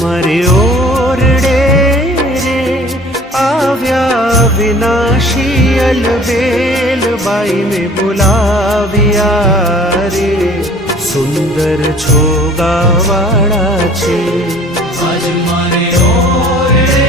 મારે ઓરડે રે આવ્યા વિનાશી અલબેલ બાઈ ને બોલાવ્યા રે સુંદર છોગાવાળા છે આજ મારે ઓરડે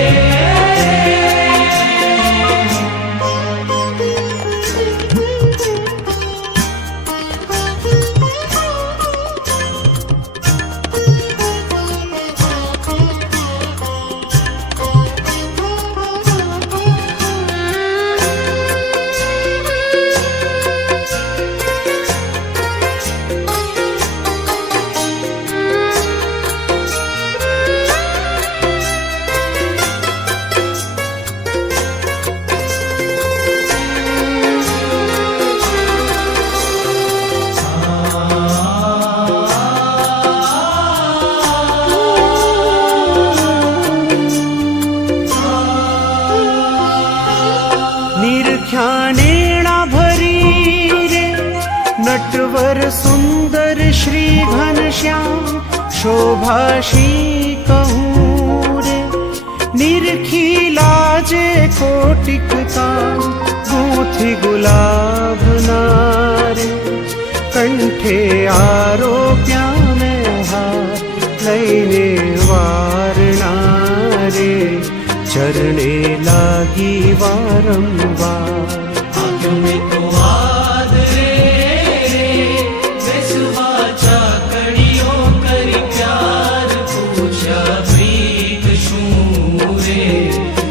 નિરખ્યાનેણા ભરી રે નટવર સુંદર શ્રી ઘનશ્યામ શોભાશી કહું રે નિરખી લાજે કોટિક કામ ગૂંથી ગુલાબ નારે કંઠે આરોપ્યા મેં હાર લઈને વારણારે ચરણે લાગી વારંવાર આંખોं તો આદરે રે બેસવા ચાકડીઓ કરી પ્યાર પૂછ્યા પ્રીત શું રે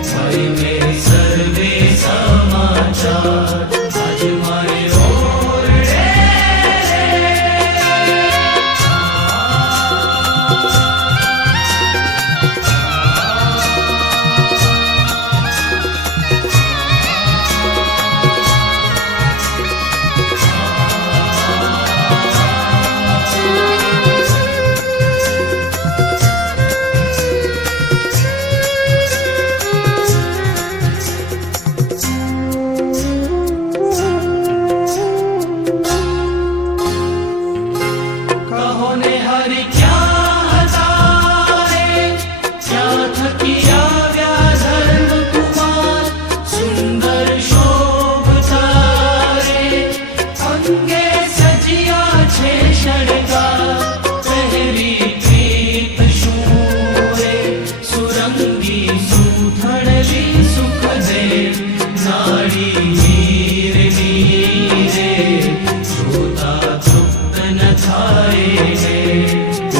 ભાઈ મેં સર્વે સમાચાર આજ મારે ઓરડે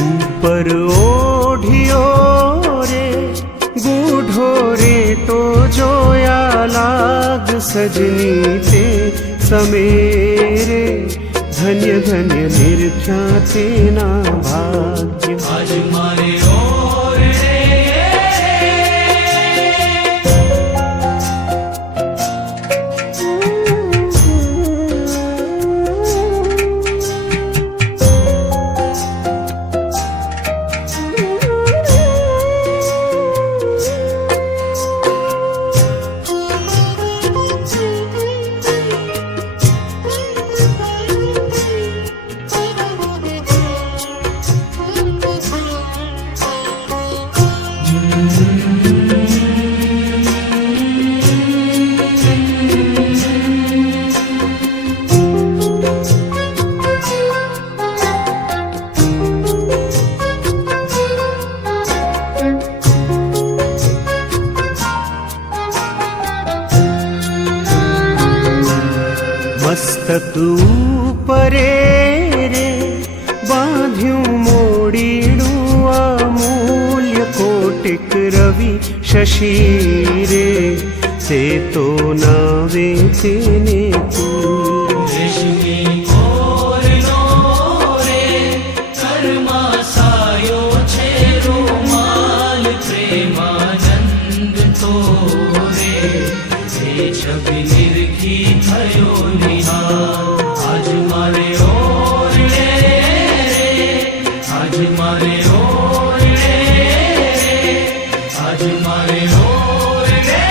ઉપર ઓઢિયો રે ગૂઢો રે તો જોયા લાગ સજની તે સમેરે ધન્ય ધન્ય નિરખ્યા તેના ભાગ્ય આજ મારે ઓરડે મસ્તક ઉપરે રે બાંધ્યું મોડીડું અમૂલ્ય કોટિક રવિ શશી રે તે તો નાવે તેને રેશમી ઓરનો રે કર્મા સાયો છે રૂમાલ પ્રેમાનંદ તો રે એ છબી નિરખી થયો નિહાર આજ મારે ઓરડે આજ મારે ઓરડે આજ મારે ઓરડે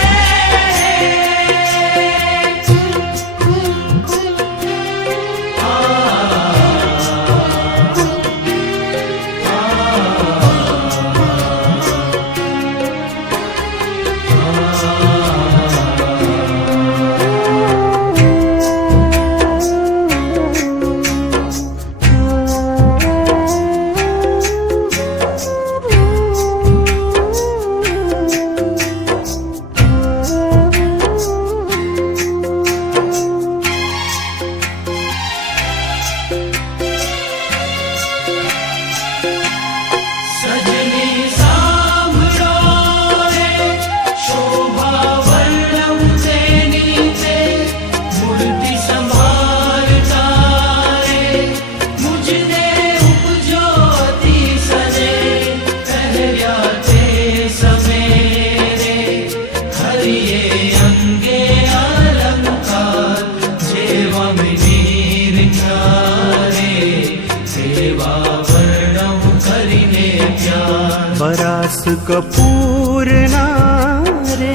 પરાસ કપૂર નારે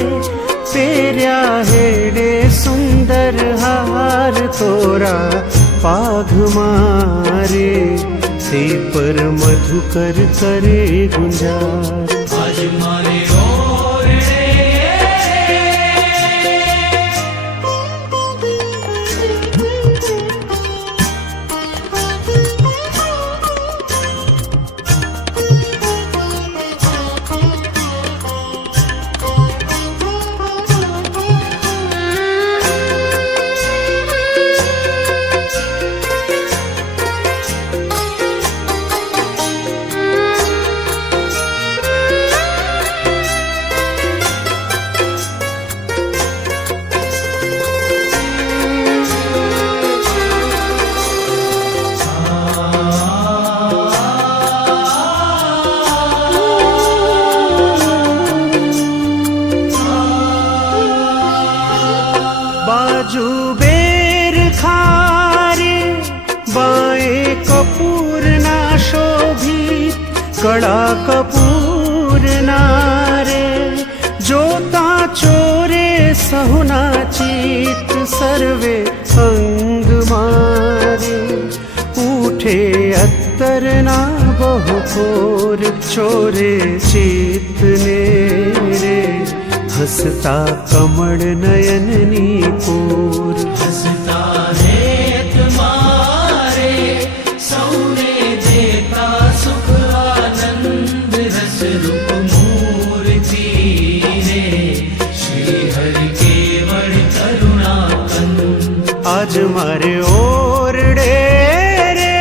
પેર્યા હેડે સુંદર હાર તોરા પાઘ મારે તે પર મધુકર કરે ગુંજાર આજ મારે ઓરડે बाजू बेर खारे बाएं कपूर ना शोभित कड़ा कपूर नारे जोता चोरे सहुना चित सर्वे अंग मारे उठे अत्तर ना बहुकोर चोरे चित ने रे हसता कमળ નયનની કોર હસતા રેત મારે સૌને દેતા સુખ આનંદ રસ રૂપ મૂર્તિ રે શ્રી હરિ કેવળ કરુણા કંદ આજ મારે ઓરડે રે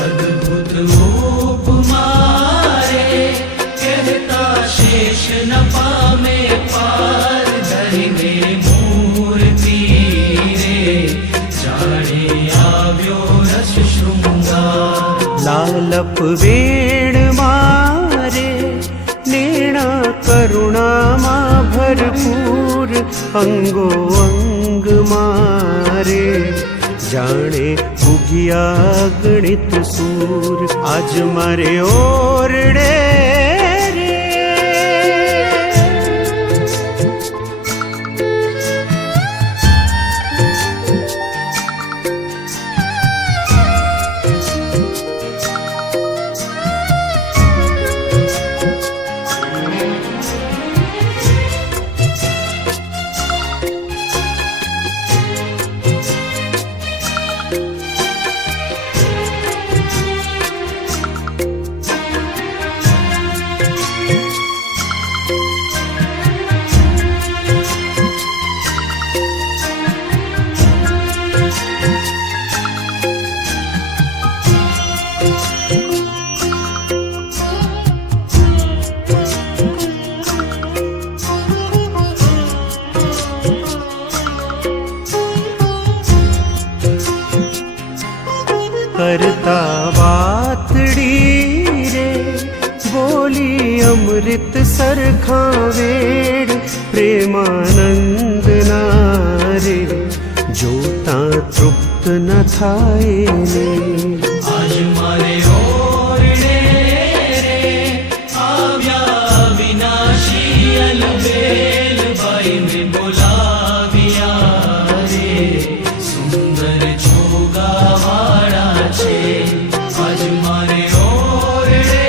અદ્ભુત રૂપ મારે કહેતા શેષ ન પામે પાર ધરીને મૂર્તિ રે જાણે આવ્યો રસ શૃંગાર લાલપ વેણ મારે નેણા કરુણામાં ભરપૂર અંગો અંગ મારે જાણે ઉગિયા ગણિત સૂર આજ મારે ઓરડે રે કરતા વાતડી રે બોલી અમૃત સરખા વેડ પ્રેમાનંદ ના રે જોતા તૃપ્ત ન થાય ને આજ મારે ઓરડે રે આવ્યા વિનાશી અલબેલ ભાઈ મેં બોલાવ્યા રે સુંદર જોગા વાળા છે આજ મારે ઓરડે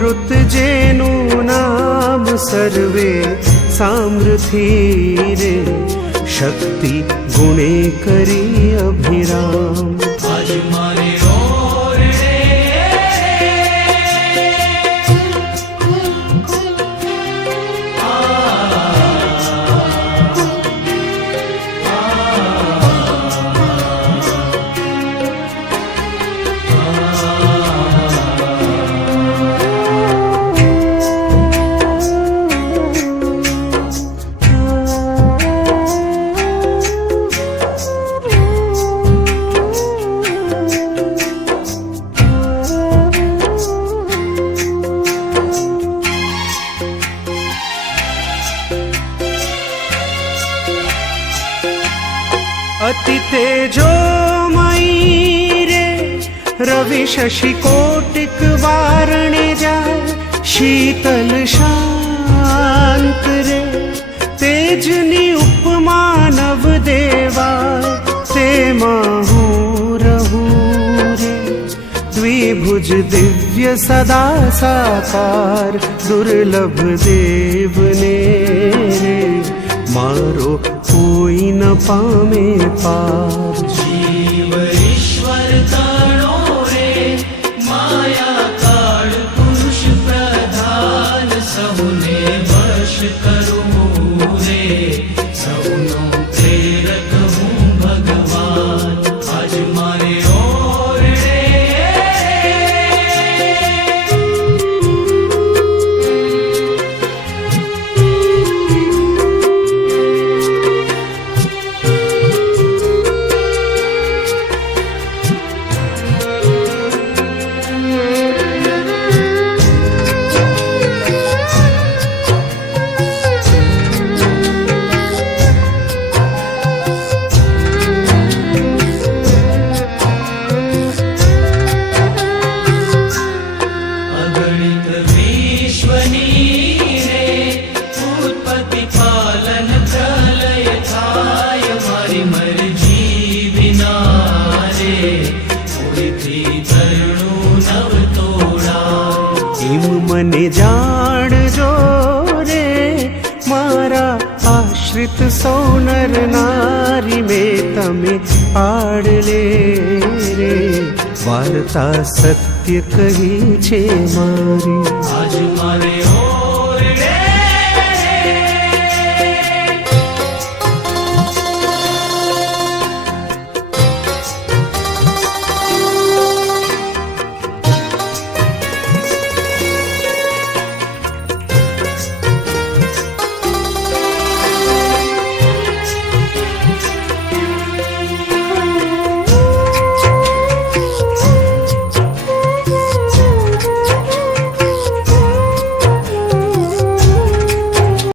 અમૃત જેનું નામ સર્વે સામ્રથી રે શક્તિ ગુણે કરી અભિરામ આજ મારે ઓરડે अति तेजोमयी रे रवि शशि कोटिक वारणे जाय शीतल शांत रे तेजनी उपमा नव देवाय तेમાં હું રહું રે દ્વિભુજ દિવ્ય સદા સાકાર દુર્લભ દેવને રે મારો કોઈ ન પામે પાર જીવ ઈશ્વર તણો રે માયા કાળ પુરુષ પ્રધાન સૌને વશ કરું રે સૌનો પ્રેરક હું ભગવાન આજ મારે ઓરડે અગણિત વિશ્વની રે ઉત્પત્તિ પાલન પ્રલય થાય મારી મરજી વિના રે કોઈથી તરણું નવ તોડાય એમ મને જાણજો રે મારા આશ્રિત સૌ નર નારી મેં તમે પાડલે રે વાર્તા સત્ય કહી છે મારી આજ મારે